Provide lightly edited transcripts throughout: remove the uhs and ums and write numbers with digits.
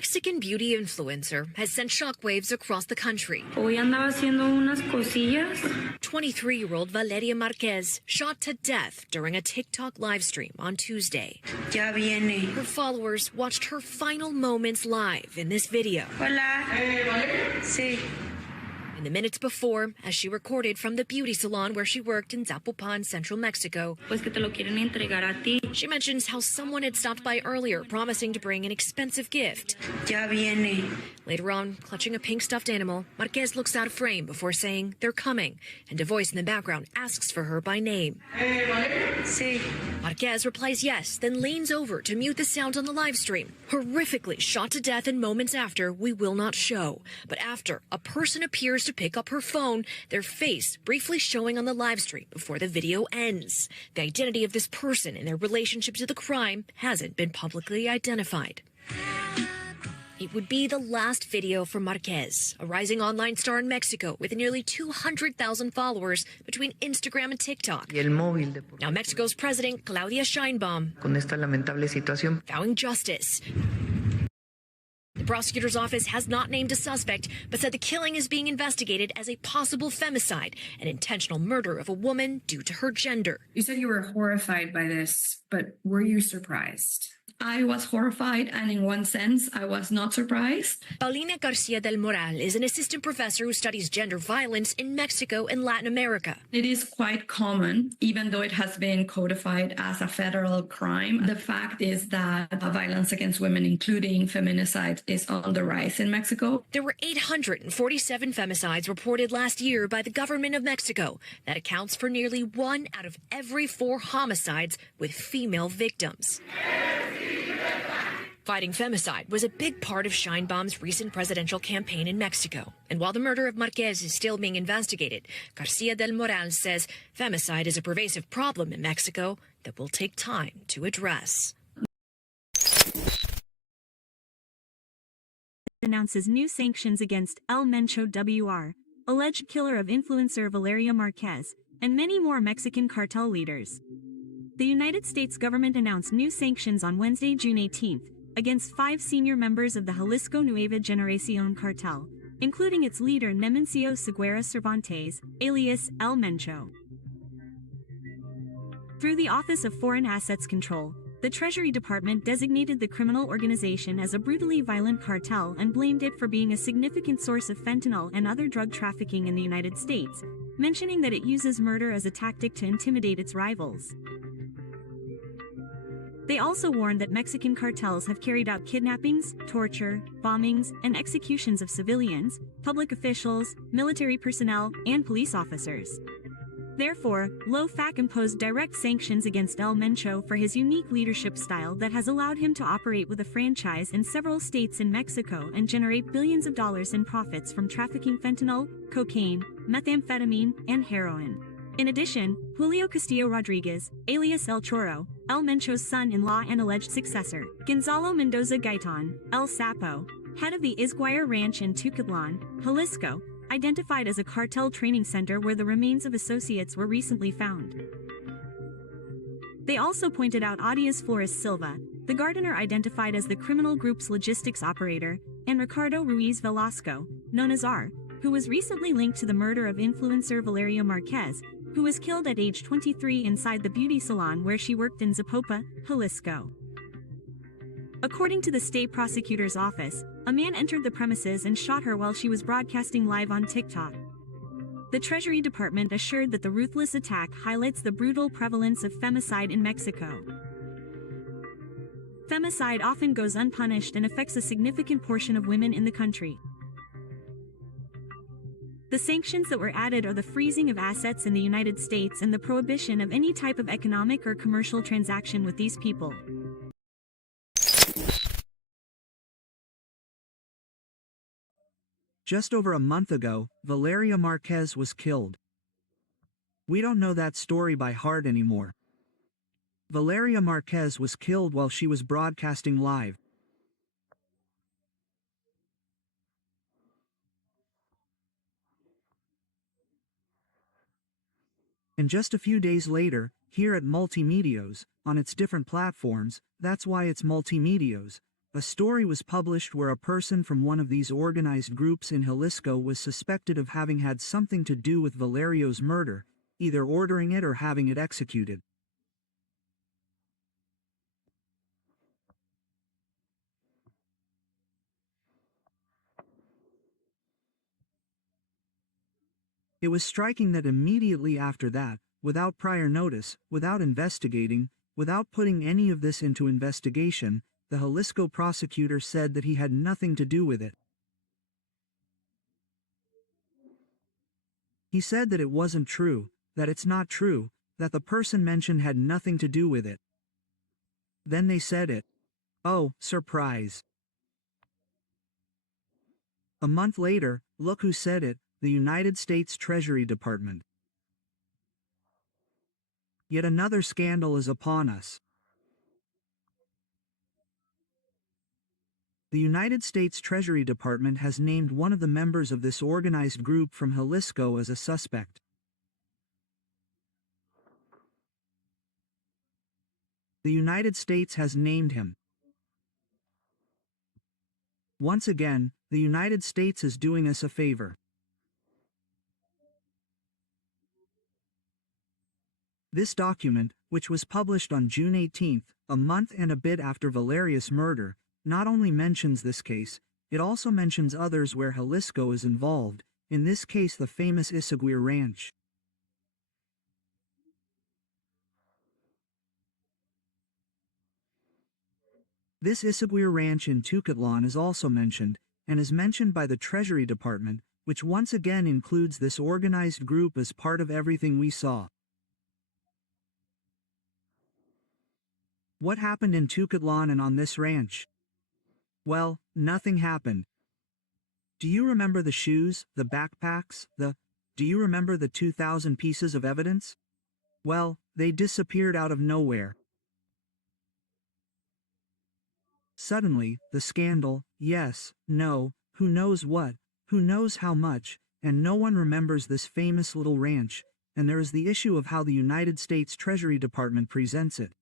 Mexican beauty influencer has sent shockwaves across the country. Hoy andaba haciendo unas cosillas. 23-year-old Valeria Márquez shot to death during a TikTok live stream on Tuesday. Ya viene. Her followers watched her final moments live in this video. Hola. Sí. In the minutes before, as she recorded from the beauty salon where she worked in Zapopan, central Mexico. Pues que te lo quieren entregar a ti. She mentions how someone had stopped by earlier promising to bring an expensive gift. Ya viene. Later on, clutching a pink stuffed animal, Marquez looks out of frame before saying they're coming, and a voice in the background asks for her by name. Sí. Marquez replies yes, then leans over to mute the sound on the live stream. Horrifically shot to death in moments after, we will not show. But after, a person appears to pick up her phone, their face briefly showing on the live stream before the video ends. The identity of this person and their relationship to the crime hasn't been publicly identified. It would be the last video from Marquez, a rising online star in Mexico with nearly 200,000 followers between Instagram and TikTok. Now Mexico's president, Claudia Sheinbaum, con esta lamentable situación, vowing justice. The prosecutor's office has not named a suspect, but said the killing is being investigated as a possible femicide, an intentional murder of a woman due to her gender. You said you were horrified by this, but were you surprised? I was horrified, and in one sense, I was not surprised. Paulina Garcia del Moral is an assistant professor who studies gender violence in Mexico and Latin America. It is quite common, even though it has been codified as a federal crime. The fact is that violence against women, including feminicide, is on the rise in Mexico. There were 847 femicides reported last year by the government of Mexico. That accounts for nearly 1 out of every 4 homicides with female victims. Fighting femicide was a big part of Sheinbaum's recent presidential campaign in Mexico. And while the murder of Marquez is still being investigated, Garcia del Moral says femicide is a pervasive problem in Mexico that will take time to address. Announces new sanctions against El Mencho WR, alleged killer of influencer Valeria Márquez, and many more Mexican cartel leaders. The United States government announced new sanctions on Wednesday, June 18th, against 5 senior members of the Jalisco Nueva Generación cartel, including its leader Nemencio Seguera Cervantes, alias El Mencho. Through the Office of Foreign Assets Control, the Treasury Department designated the criminal organization as a brutally violent cartel and blamed it for being a significant source of fentanyl and other drug trafficking in the United States, mentioning that it uses murder as a tactic to intimidate its rivals. They also warned that Mexican cartels have carried out kidnappings, torture, bombings, and executions of civilians, public officials, military personnel, and police officers. Therefore, LOFAC imposed direct sanctions against El Mencho for his unique leadership style that has allowed him to operate with a franchise in several states in Mexico and generate billions of dollars in profits from trafficking fentanyl, cocaine, methamphetamine, and heroin. In addition, Julio Castillo Rodriguez, alias El Choro, El Mencho's son-in-law and alleged successor, Gonzalo Mendoza Gaitan, El Sapo, head of the Izaguirre Ranch in Teuchitlán, Jalisco, identified as a cartel training center where the remains of associates were recently found. They also pointed out Adias Flores Silva, the gardener identified as the criminal group's logistics operator, and Ricardo Ruiz Velasco, known as R, who was recently linked to the murder of influencer Valeria Márquez, who was killed at age 23 inside the beauty salon where she worked in Zapopan, Jalisco. According to the state prosecutor's office, a man entered the premises and shot her while she was broadcasting live on TikTok. The Treasury Department assured that the ruthless attack highlights the brutal prevalence of femicide in Mexico. Femicide often goes unpunished and affects a significant portion of women in the country. The sanctions that were added are the freezing of assets in the United States and the prohibition of any type of economic or commercial transaction with these people. Just over a month ago, Valeria Márquez was killed. We don't know that story by heart anymore. Valeria Márquez was killed while she was broadcasting live. And just a few days later, here at Multimedios, on its different platforms, that's why it's Multimedios, a story was published where a person from one of these organized groups in Jalisco was suspected of having had something to do with Valerio's murder, either ordering it or having it executed. It was striking that immediately after that, without prior notice, without investigating, without putting any of this into investigation, the Jalisco prosecutor said that he had nothing to do with it. He said that it wasn't true, that it's not true, that the person mentioned had nothing to do with it. Then they said it. Oh, surprise. A month later, look who said it, the United States Treasury Department. Yet another scandal is upon us. The United States Treasury Department has named one of the members of this organized group from Jalisco as a suspect. The United States has named him. Once again, the United States is doing us a favor. This document, which was published on June 18, a month and a bit after Valeria's murder, not only mentions this case, it also mentions others where Jalisco is involved, in this case the famous Izaguirre Ranch. This Izaguirre Ranch in Teuchitlán is also mentioned, and is mentioned by the Treasury Department, which once again includes this organized group as part of everything we saw. What happened in Teuchitlán and on this ranch? Well, nothing happened. Do you remember the shoes, the backpacks, do you remember the 2,000 pieces of evidence? Well, they disappeared out of nowhere. Suddenly, the scandal, yes, no, who knows what, who knows how much, and no one remembers this famous little ranch, and there is the issue of how the United States Treasury Department presents it.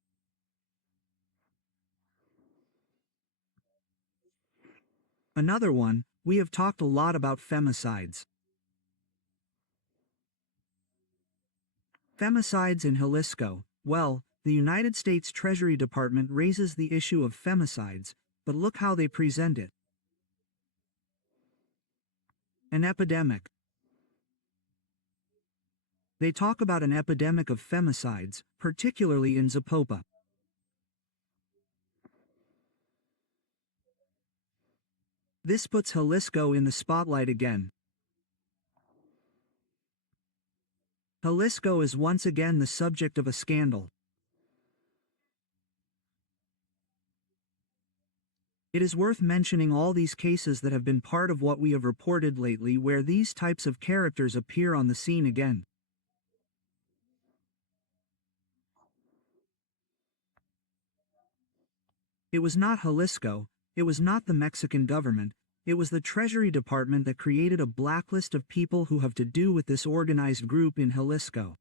Another one, we have talked a lot about femicides. Femicides in Jalisco. Well, the United States Treasury Department raises the issue of femicides, but look how they present it. An epidemic. They talk about an epidemic of femicides, particularly in Zapopan. This puts Jalisco in the spotlight again. Jalisco is once again the subject of a scandal. It is worth mentioning all these cases that have been part of what we have reported lately where these types of characters appear on the scene again. It was not Jalisco, it was not the Mexican government, it was the Treasury Department that created a blacklist of people who have to do with this organized group in Jalisco.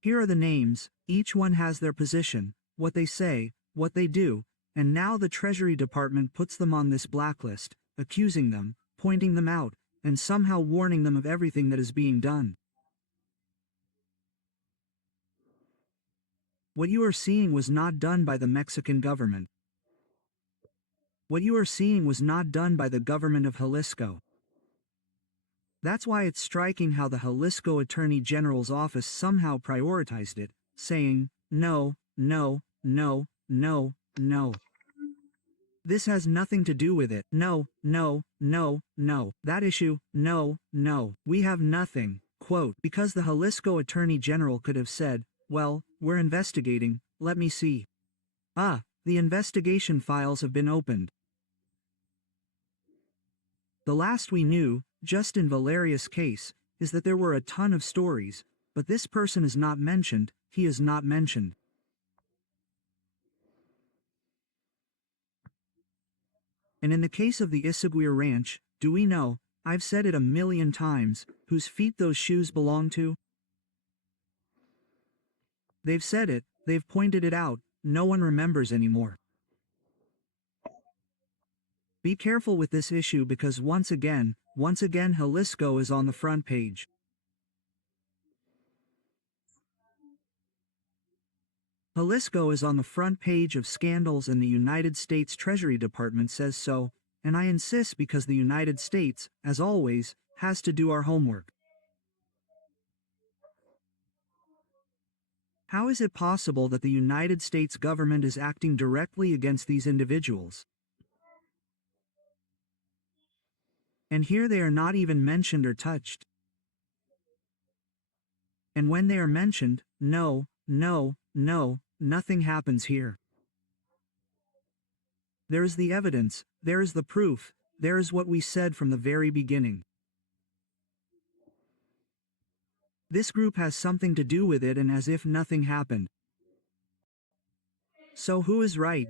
Here are the names, each one has their position, what they say, what they do, and now the Treasury Department puts them on this blacklist, accusing them, pointing them out, and somehow warning them of everything that is being done. What you are seeing was not done by the Mexican government. What you are seeing was not done by the government of Jalisco. That's why it's striking how the Jalisco Attorney General's office somehow prioritized it, saying, no, no, no, no, no. This has nothing to do with it. No, no, no, no. That issue, no, no. We have nothing. Quote, because the Jalisco Attorney General could have said, well, we're investigating, let me see. The investigation files have been opened. The last we knew, just in Valeria's case, is that there were a ton of stories, but this person is not mentioned, he is not mentioned. And in the case of the Izaguirre Ranch, do we know, I've said it a million times, whose feet those shoes belong to? They've said it, they've pointed it out, no one remembers anymore. Be careful with this issue because once again, Jalisco is on the front page. Jalisco is on the front page of scandals and the United States Treasury Department says so, and I insist because the United States, as always, has to do our homework. How is it possible that the United States government is acting directly against these individuals? And here they are not even mentioned or touched. And when they are mentioned, no, nothing happens here. There is the evidence, there is the proof, there is what we said from the very beginning. This group has something to do with it and as if nothing happened. So who is right?